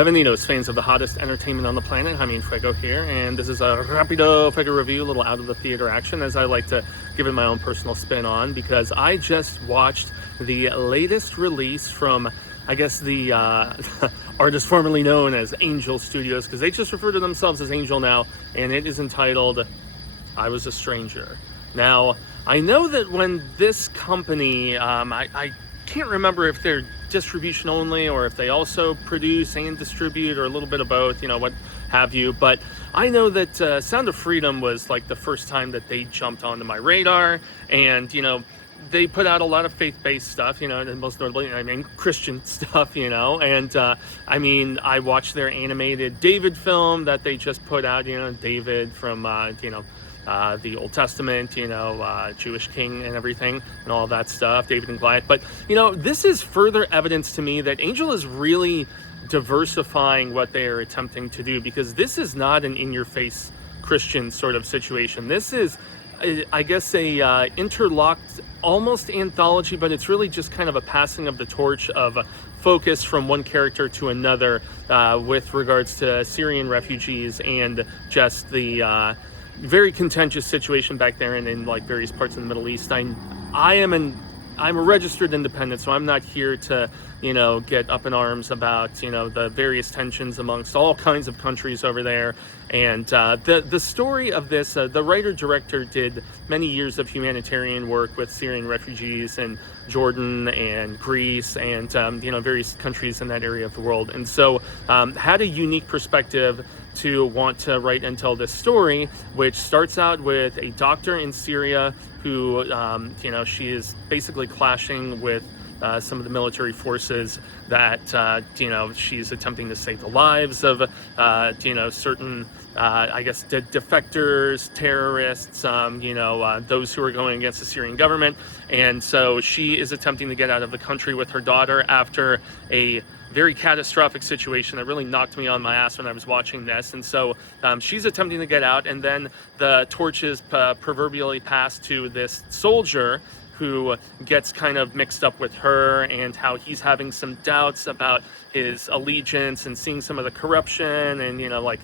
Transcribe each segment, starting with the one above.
Bienvenidos, fans of the hottest entertainment on the planet. I'm Fuego here, and this is a Rapido Fuego review, a little out of the theater action, as I like to give it my own personal spin on, because I just watched the latest release from, I guess, the artist formerly known as Angel Studios, because they just refer to themselves as Angel now, and it is entitled I Was a Stranger. Now, I know that when this company, I can't remember if they're distribution only or if they also produce and distribute, or a little bit of both, what have you, but I know that Sound of Freedom was like the first time that they jumped onto my radar, and they put out a lot of faith-based stuff, and most notably, Christian stuff, and I watched their animated David film that they just put out, David from the Old Testament, Jewish king and everything and all that stuff, David and Goliath. But, this is further evidence to me that Angel is really diversifying what they are attempting to do, because this is not an in-your-face Christian sort of situation. This is, I guess, a interlocked, almost anthology, but it's really just kind of a passing of the torch of focus from one character to another with regards to Syrian refugees and just the very contentious situation back there and in like various parts of the Middle East. I'm a registered independent, so I'm not here to get up in arms about the various tensions amongst all kinds of countries over there. And the story of this, the writer-director did many years of humanitarian work with Syrian refugees in Jordan and Greece and various countries in that area of the world, and so had a unique perspective to want to write and tell this story, which starts out with a doctor in Syria who she is basically clashing with some of the military forces that she's attempting to save the lives of certain defectors, terrorists, those who are going against the Syrian government. And so she is attempting to get out of the country with her daughter after a very catastrophic situation that really knocked me on my ass when I was watching this. And so she's attempting to get out, and then the torch is proverbially passed to this soldier who gets kind of mixed up with her, and how he's having some doubts about his allegiance and seeing some of the corruption and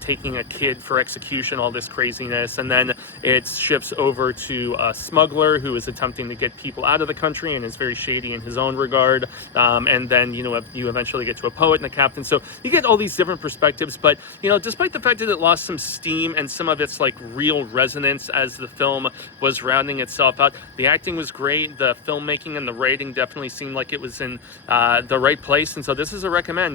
taking a kid for execution, all this craziness. And then it shifts over to a smuggler who is attempting to get people out of the country and is very shady in his own regard. And then, you eventually get to a poet and a captain. So you get all these different perspectives, but, despite the fact that it lost some steam and some of its real resonance as the film was rounding itself out, the acting was great. The filmmaking and the writing definitely seemed like it was in the right place. And so this is a recommend.